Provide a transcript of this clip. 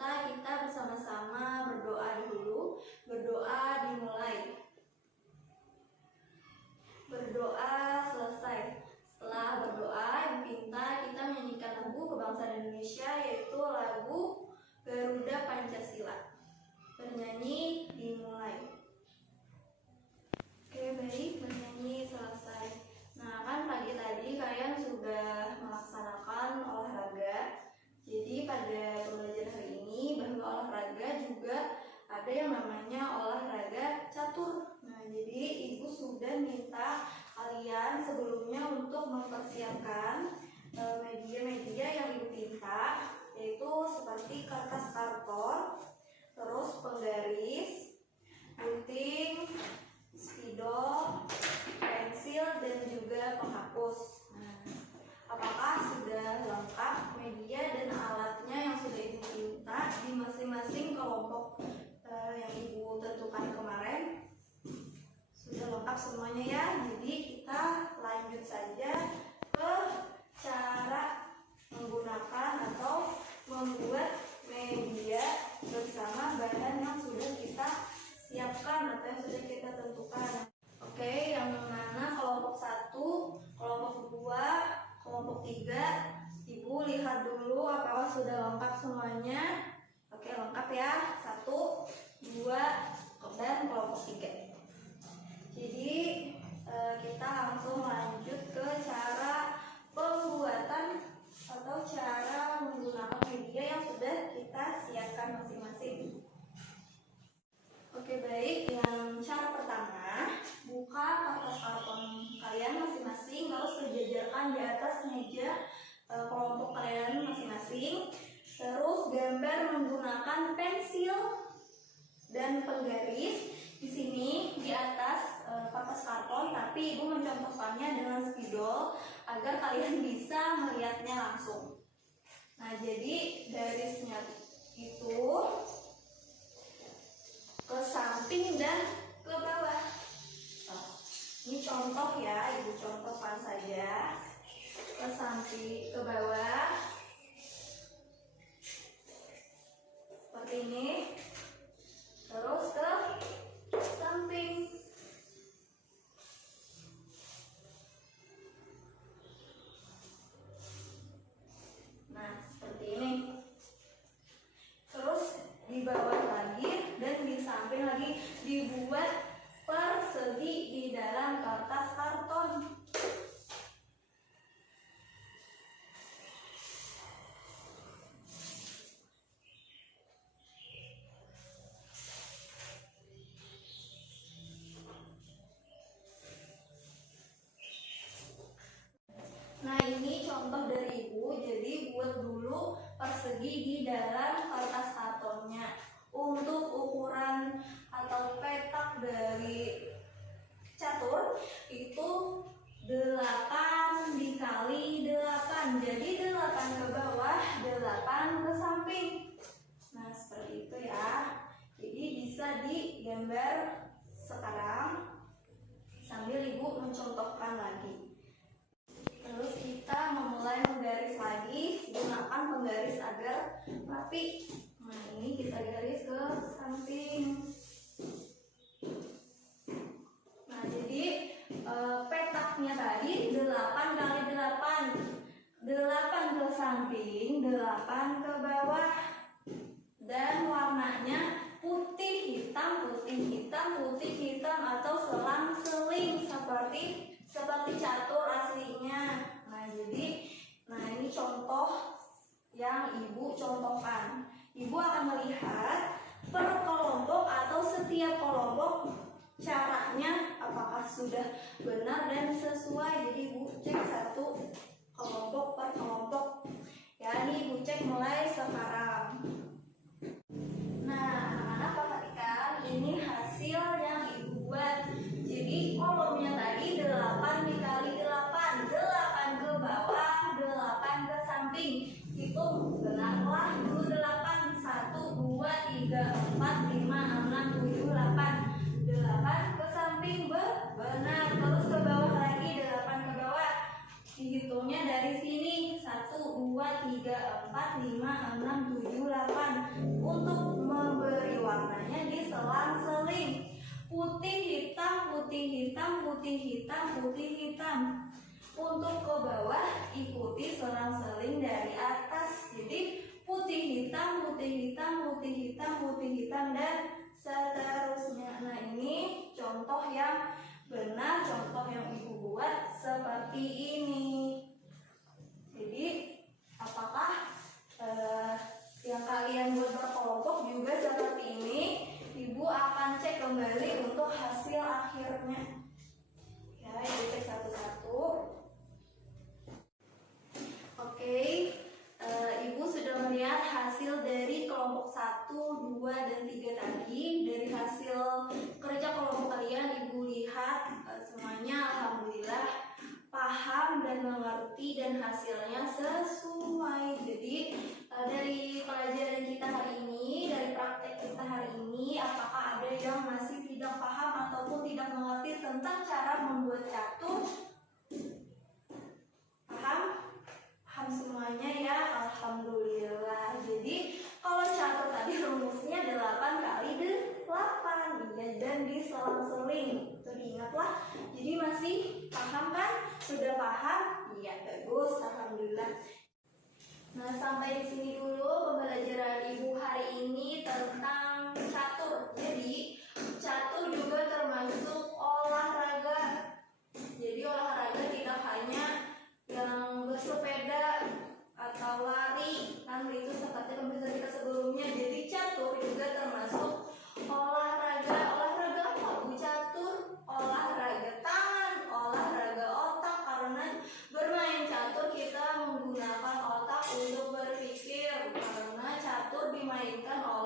meminta kita bersama-sama berdoa dulu. Berdoa dimulai. Berdoa selesai. Setelah berdoa, diminta kita menyanyikan lagu kebangsaan Indonesia, yaitu lagu Garuda Pancasila. Bernyanyi dimulai. Oke, baik, bernyanyi selesai. Nah, kan pagi tadi kalian sudah melaksanakan olahraga. Jadi pada pembelajaran hari ini bahwa olahraga juga ada yang namanya olahraga catur. Nah, jadi ibu sudah minta kalian sebelumnya untuk mempersiapkan media-media yang ibu minta, yaitu seperti kertas karton, terus penggaris, gunting, spidol, pensil, dan juga penghapus. Nah, apakah sudah lengkap media dan alatnya yang sudah ibu minta di masing-masing kelompok yang ibu tentukan kemarin? Sudah lengkap semuanya ya. Jadi kita lanjut saja ke cara menggunakan atau membuat media bersama bahan yang sudah kita siapkan atau yang sudah kita tentukan. Oke, yang mana kelompok 1, kelompok 2, kelompok 3. Ibu lihat dulu apakah sudah lengkap semuanya. Oke, lengkap ya. 1, 2, dan kelompok 3. Jadi kita langsung lanjut ke cara pembuatan atau cara menggunakan media yang sudah kita siapkan masing-masing. Oke, baik. Yang cara pertama, buka kertas karton kalian masing-masing, terus sejajarkan di atas meja kelompok kalian masing-masing. Terus gambar menggunakan pensil dan penggaris di sini di atas kertas karton, tapi ibu mencontohkannya dengan spidol agar kalian bisa melihatnya langsung. Nah, jadi garisnya itu ke samping dan ke bawah. Ini contoh ya, ibu contohkan saja. Ke samping, ke bawah, seperti ini. Terus ke samping. Nah, seperti ini. Terus di bawah lagi dan di samping lagi, dibuat persegi di dalam kertas karton. Nah, ini contoh dari ibu. Jadi buat dulu persegi di dalam kertas kartonnya. Untuk ukuran atau petak dari catur itu 8 dikali 8. Jadi 8 ke bawah, 8 ke samping. Nah, seperti itu ya. Jadi bisa digambar sekarang sambil ibu mencontohkan lagi. Terus kita memulai menggaris lagi, gunakan penggaris agar rapi. Nah, ini kita garis ke samping. Nah, jadi petaknya tadi 8 kali 8. 8 ke samping, 8 ke bawah. Dan warnanya putih hitam, putih hitam, putih hitam, atau selang-seling seperti catur aslinya. Nah, jadi ini contoh yang ibu contohkan. Ibu akan melihat per kelompok atau setiap kelompok caranya apakah sudah benar dan sesuai. Jadi ibu cek satu kelompok per kelompok. Ya, ini ibu cek mulai sekarang. Nah, anak-anak perhatikan ini hasil yang ibu buat. Jadi kolomnya tadi 8 dikali 8, 8 ke bawah, 8 ke samping. Hitung benarlah dulu 8. 1, 2, 3, 4, 5, 6, 7, 8. 8 ke samping benar. Terus ke bawah lagi 8 ke bawah. Dihitung hitungnya dari sini 1, 2, 3, 4, 5, 6, 7, 8. Untuk memberi warnanya diselang-seling. Putih hitam, putih hitam, putih hitam, putih hitam. Untuk ke bawah ikuti selang-seling dari atas. Jadi putih hitam, putih hitam, putih hitam, putih hitam, dan seterusnya. Nah, ini contoh yang benar, contoh yang Ibu buat seperti ini. Jadi apakah yang kalian buat berkelompok juga seperti ini? Ibu akan cek kembali untuk hasil akhirnya. Ya, Ibu cek satu-satu. Oke, Ibu sudah melihat hasil dari kelompok 1, 2, dan 3 tadi. Dari hasil kerja kelompok kalian, Ibu lihat semuanya alhamdulillah paham dan mengerti dan hasilnya sesuai. Jadi dari pelajaran kita hari ini, dari praktek kita hari ini, apakah ada yang masih tidak paham ataupun tidak mengerti tentang cara membuat catur? Paham? Paham semuanya ya, alhamdulillah. Jadi kalau catur tadi rumusnya 8 kali 8 ya, dan diselang-seling. Itu diingatlah. Jadi masih paham kan? Sudah paham? Iya, bagus, alhamdulillah. Nah, sampai di sini dulu pembelajaran Ibu hari ini tentang catur. Jadi catur juga termasuk olahraga. Jadi olahraga tidak hanya yang bersepeda atau lari, kan itu seperti pembahasan kita sebelumnya. Jadi catur juga termasuk olahraga. Olahraga apa Bu? Catur olahraga tangan, olahraga otak, karena bermain catur kita menggunakan otak untuk berpikir, karena catur dimainkan oleh